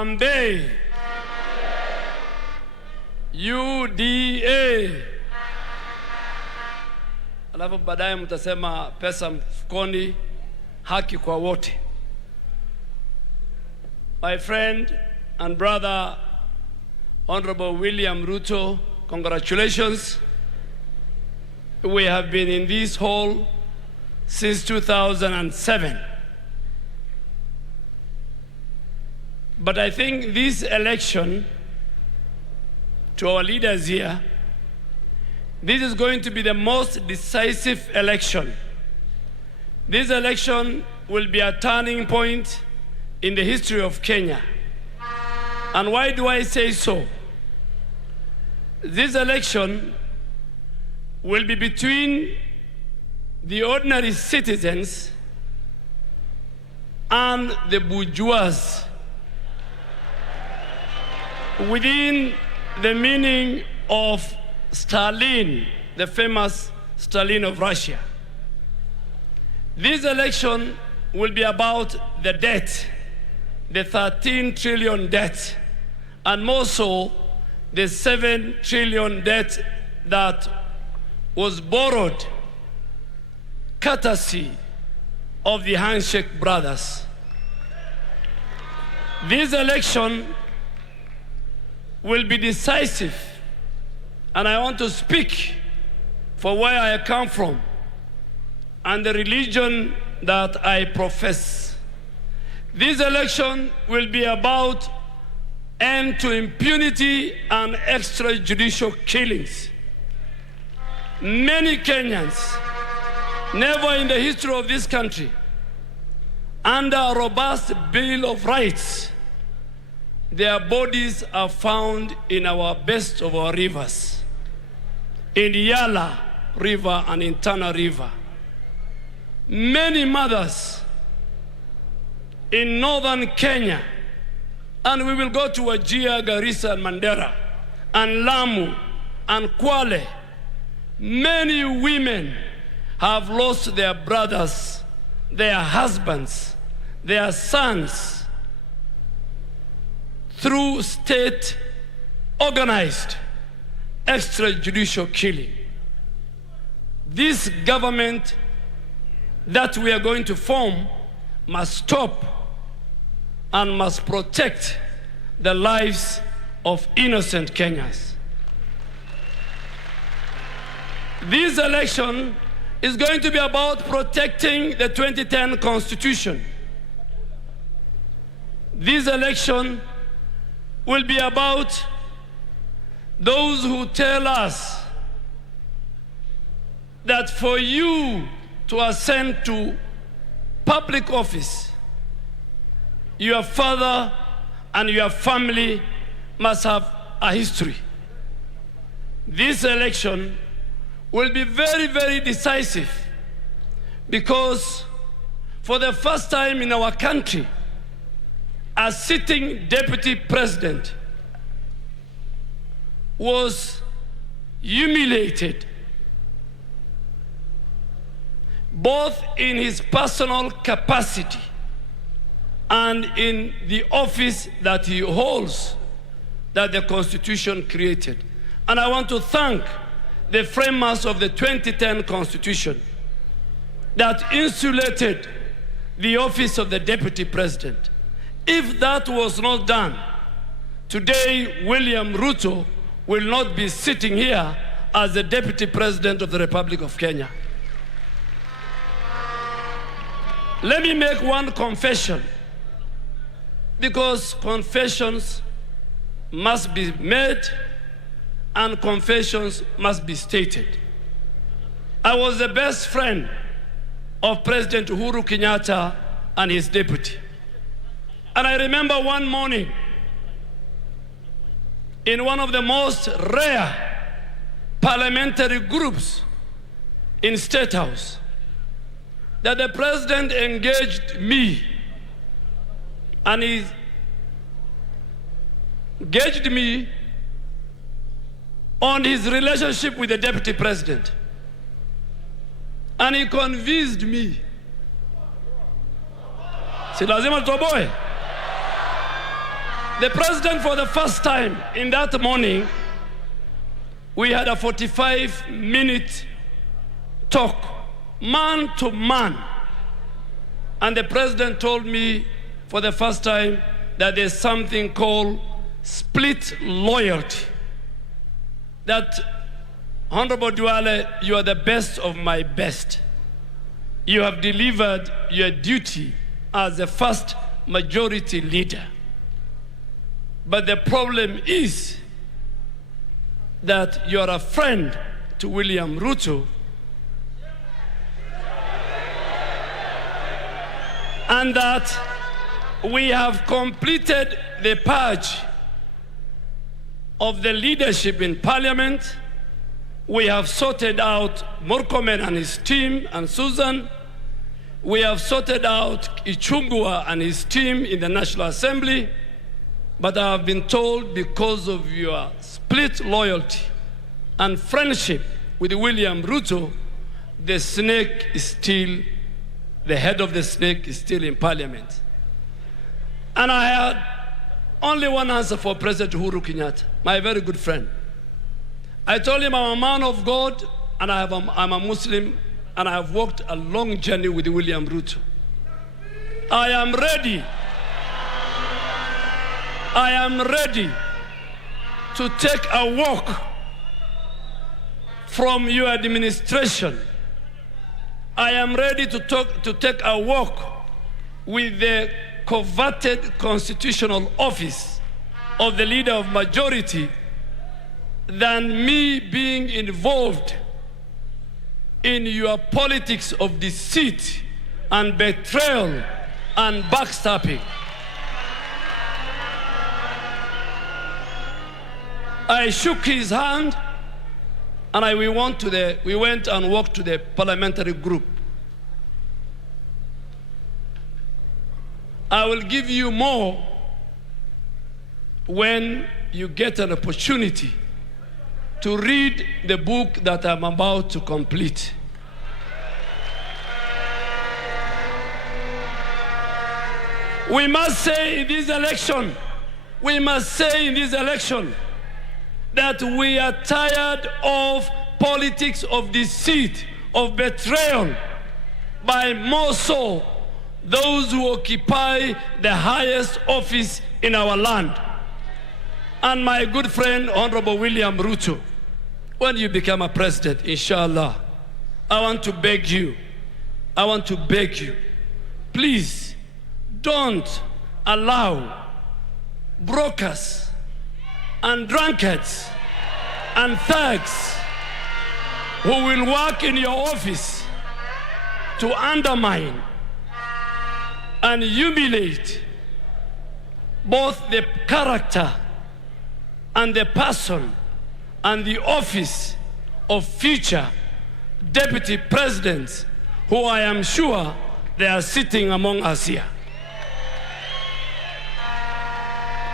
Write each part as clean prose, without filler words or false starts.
Harambee. UDA. Alafu baadaye mtasema pesa mfukoni, haki kwa wote. My friend and brother, Honorable William Ruto, congratulations. We have been in this hall since 2007. But I think this election, to our leaders here, this is going to be the most decisive election. This election will be a turning point in the history of Kenya. And why do I say so? This election will be between the ordinary citizens and the bourgeois, within the meaning of Stalin, the famous Stalin of Russia. This election will be about the debt, the 13 trillion debt, and more so the 7 trillion debt that was borrowed courtesy of the handshake brothers. This election will be decisive, and I want to speak for where I come from and the religion that I profess. This election will be about end to impunity and extrajudicial killings. Many Kenyans, never in the history of this country, under a robust Bill of Rights, their bodies are found in our best of our rivers, in the Yala River and in Tana River. Many mothers in northern Kenya, and we will go to Wajir, Garissa, and Mandera, and Lamu, and Kwale. Many women have lost their brothers, their husbands, their sons, through state-organized extrajudicial killing. This government that we are going to form must stop and must protect the lives of innocent Kenyans. This election is going to be about protecting the 2010 Constitution. This election will be about those who tell us that for you to ascend to public office, your father and your family must have a history. This election will be very, very decisive, because for the first time in our country, a sitting deputy president was humiliated, both in his personal capacity and in the office that he holds, that the Constitution created. And I want to thank the framers of the 2010 Constitution that insulated the office of the deputy president. If that was not done, today William Ruto will not be sitting here as the deputy president of the Republic of Kenya. Let me make one confession, because confessions must be made and confessions must be stated. I was the best friend of President Uhuru Kenyatta and his deputy. And I remember one morning, in one of the most rare parliamentary groups in State House, that the president engaged me, and he engaged me on his relationship with the deputy president. And he convinced me. Si lazima tutoboe. The president, for the first time in that morning, we had a 45-minute talk, man to man. And the president told me for the first time that there's something called split loyalty. That, Honorable Duale, you are the best of my best. You have delivered your duty as the first majority leader. But the problem is that you're a friend to William Ruto, and that we have completed the purge of the leadership in Parliament. We have sorted out Murkomen and his team and Susan. We have sorted out Ichungua and his team in the National Assembly. But I have been told, because of your split loyalty and friendship with William Ruto, the snake is still, the head of the snake is still in Parliament. And I had only one answer for President Uhuru Kenyatta, my very good friend. I told him I'm a man of God, and I'm a Muslim, and I have walked a long journey with William Ruto. I am ready to take a walk from your administration. I am ready to take a walk with the coveted constitutional office of the leader of majority than me being involved in your politics of deceit and betrayal and backstabbing. I shook his hand, and we went and walked to the parliamentary group. I will give you more when you get an opportunity to read the book that I'm about to complete. We must say in this election, that we are tired of politics of deceit, of betrayal, by more so those who occupy the highest office in our land. And my good friend, Honorable William Ruto, when you become a president, inshallah, I want to beg you, please don't allow brokers and drunkards and thugs who will work in your office to undermine and humiliate both the character and the person and the office of future deputy presidents who I am sure they are sitting among us here.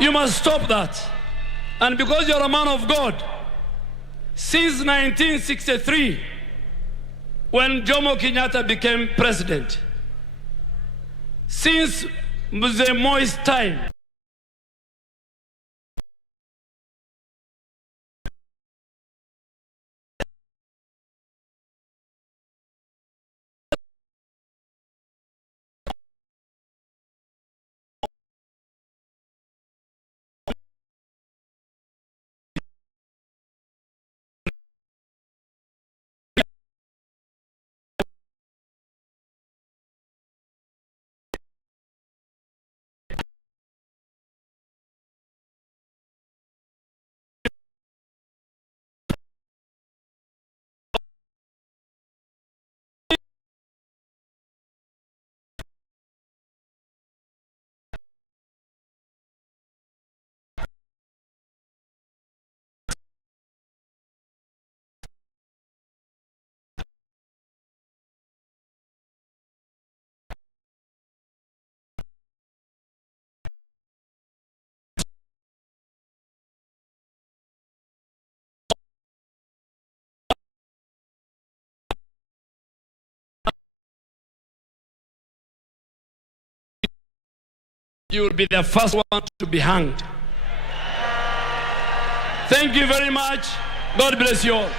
You must stop that. And because you're a man of God, since 1963, when Jomo Kenyatta became president, since Mzee Moi's time, you will be the first one to be hanged. Thank you very much. God bless you all.